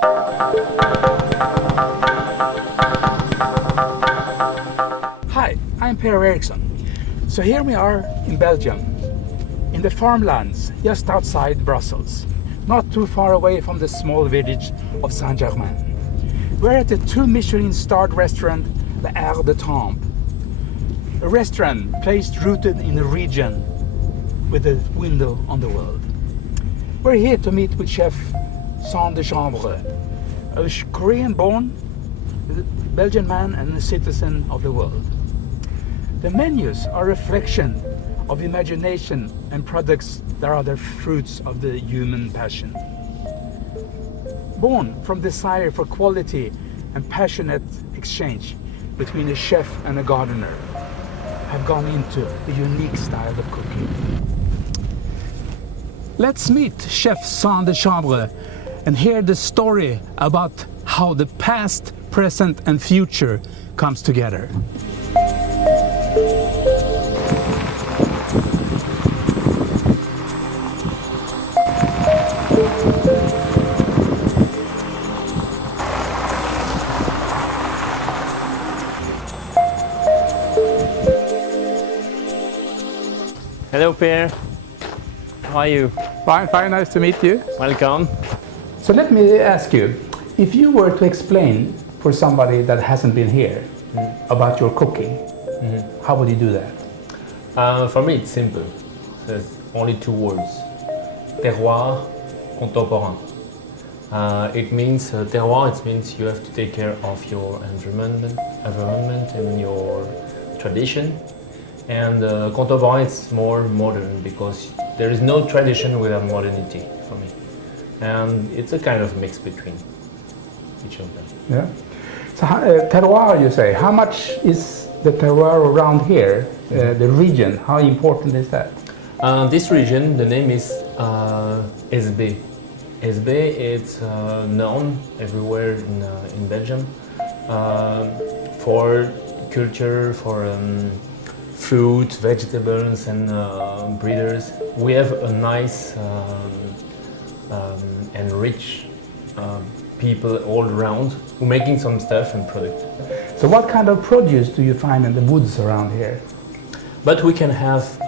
Hi, I'm Eriksson. So here we are in Belgium, in the farmlands just outside Brussels, not too far away from the small village of Saint-Germain. We're at the 2 Michelin starred restaurant, the Air de Temps, a restaurant placed rooted in a region with a window on the world. We're here to meet with Chef Sang Hoon Degeimbre, a Korean-born Belgian man and a citizen of the world. The menus are a reflection of imagination and products that are the fruits of the human passion. Born from desire for quality and passionate exchange between a chef and a gardener, have gone into a unique style of cooking. Let's meet Chef Sang Hoon Degeimbre and hear the story about how the past, present and future comes together. Hello, Pierre. How are you? Fine, nice to meet you. Welcome. So let me ask you, if you were to explain for somebody that hasn't been here about your cooking, how would you do that? For me, it's simple. There's only 2 words: terroir, contemporain. It means terroir. It means you have to take care of your environment and your tradition. And contemporain is more modern because there is no tradition without modernity for me. And it's a kind of mix between each of them. Yeah. So terroir, you say. How much is the terroir around here, the region? How important is that? This region, the name is SB. SB, it's known everywhere in Belgium for culture, for fruit, vegetables and breeders. We have a nice and rich people all around who are making some stuff and product. So what kind of produce do you find in the woods around here? But we can have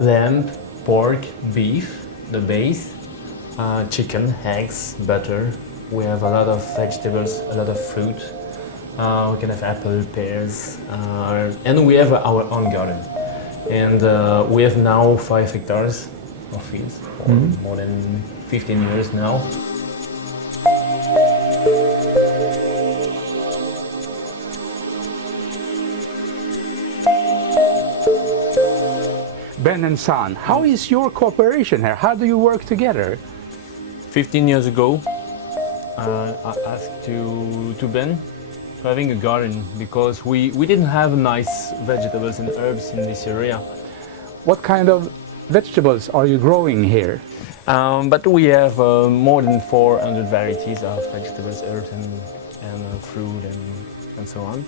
lamb, pork, beef, the base, chicken, eggs, butter. We have a lot of vegetables, a lot of fruit. We can have apple, pears, and we have our own garden. And we have now 5 hectares of fields for more than 15 years now. Ben and San, how is your cooperation here? How do you work together? 15 years ago, I asked to Ben to having a garden because we didn't have nice vegetables and herbs in this area. What kind of vegetables are you growing here? But we have more than 400 varieties of vegetables, herbs and fruit and so on.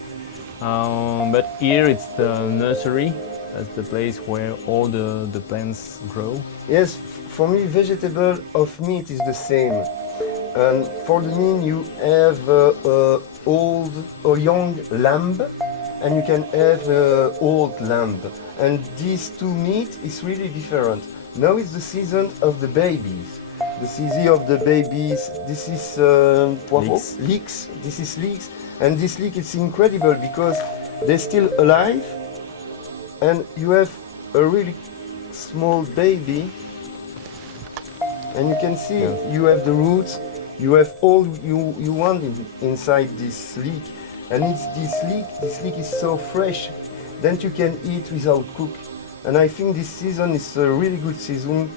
But here it's the nursery. That's the place where all the plants grow. Yes, for me vegetable of meat is the same. And for the meat you have old or young lamb and you can have old lamb. And these 2 meat is really different. Now it's the season of the babies. The season of the babies, this is leeks. This is leeks. And this leek is incredible because they're still alive. And you have a really small baby, and you can see you have the roots, you have all you want inside this leek, and it's this leek is so fresh that you can eat without cook. And I think this season is a really good season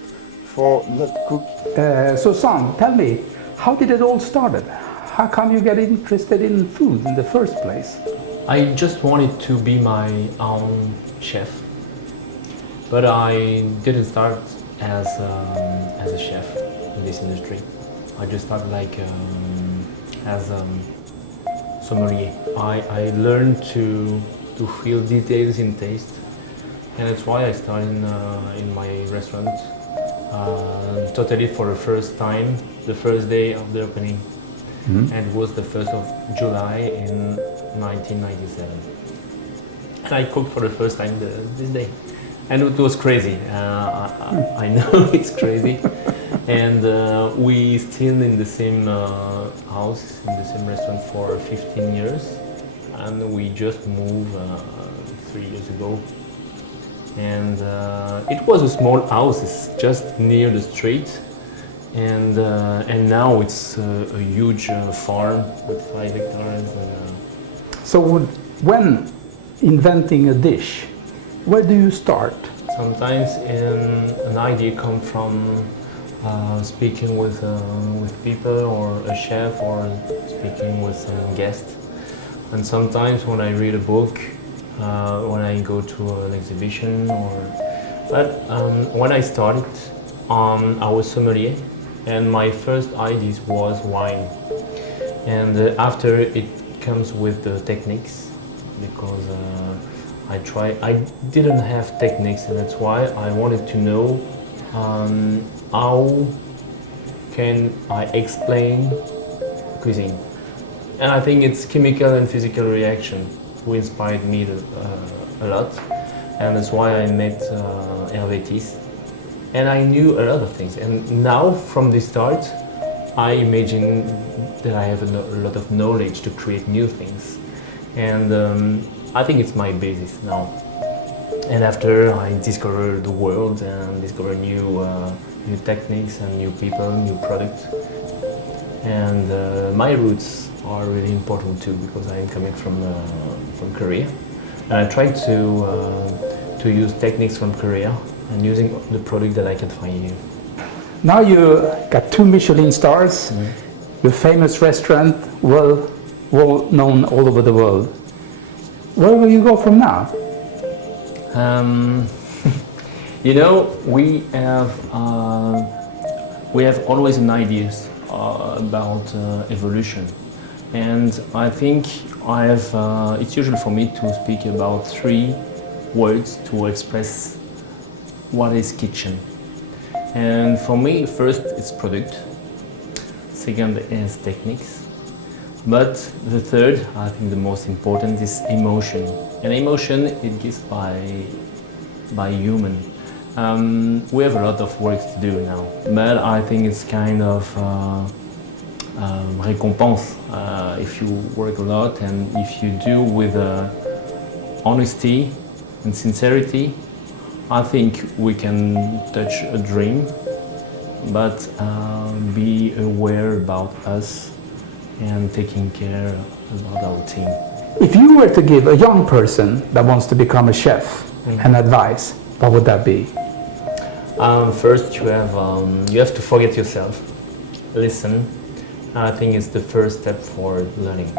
for not cook. So San, tell me, how did it all started? How come you get interested in food in the first place? I just wanted to be my own chef, but I didn't start as a chef in this industry. I just started like as sommelier. I learned to feel details in taste, and that's why I started in my restaurant totally for the first time the first day of the opening. And it was the 1st of July in 1997. And I cooked for the first time this day. And it was crazy. I know it's crazy. And we still in the same house, in the same restaurant for 15 years. And we just moved 3 years ago. And it was a small house, it's just near the street. And now it's a huge farm with 5 hectares. So when inventing a dish, where do you start? Sometimes an idea comes from speaking with people or a chef or speaking with a guest. And sometimes when I read a book, when I go to an exhibition but when I started, I was sommelier. And my first ideas was wine. And after it comes with the techniques, because I didn't have techniques, and that's why I wanted to know how can I explain cuisine. And I think it's chemical and physical reaction who inspired me a lot. And that's why I met Hervé. And I knew a lot of things. And now, from the start, I imagine that I have a lot of knowledge to create new things. And I think it's my basis now. And after I discover the world and discover new techniques and new people, new products. And my roots are really important too, because I'm coming from Korea. And I try to use techniques from Korea and using the product that I can find here. Now you got 2 Michelin stars, your famous restaurant, well known all over the world. Where will you go from now? You know, we have always an ideas about evolution, and I think it's usual for me to speak about 3 words to express what is kitchen. And for me, first it's product, second is techniques, but the third, I think the most important, is emotion. And emotion it gives by human. We have a lot of work to do now, but I think it's kind of récompense if you work a lot and if you do with honesty and sincerity. I think we can touch a dream, but be aware about us and taking care about our team. If you were to give a young person that wants to become a chef an advice, what would that be? First, you have to forget yourself, listen. I think it's the first step for learning.